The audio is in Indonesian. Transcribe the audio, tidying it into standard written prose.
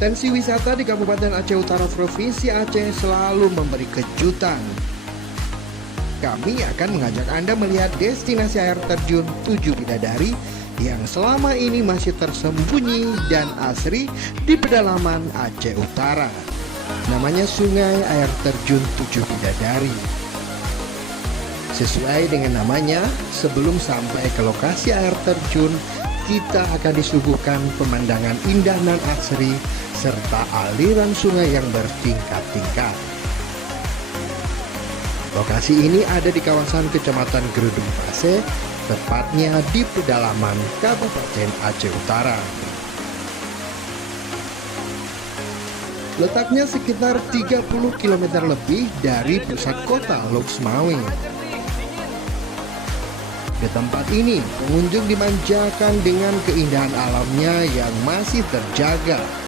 Potensi wisata di Kabupaten Aceh Utara Provinsi Aceh selalu memberi kejutan. Kami akan mengajak Anda melihat destinasi air terjun Tujuh Bidadari yang selama ini masih tersembunyi dan asri di pedalaman Aceh Utara. Namanya Sungai Air Terjun Tujuh Bidadari. Sesuai dengan namanya, sebelum sampai ke lokasi air terjun, kita akan disuguhkan pemandangan indah nan asri serta aliran sungai yang bertingkat-tingkat. Lokasi ini ada di kawasan Kecamatan Gerudung Pase, tepatnya di pedalaman Kabupaten Aceh Utara. Letaknya sekitar 30 km lebih dari pusat kota Loksmawe. Di tempat ini, pengunjung dimanjakan dengan keindahan alamnya yang masih terjaga.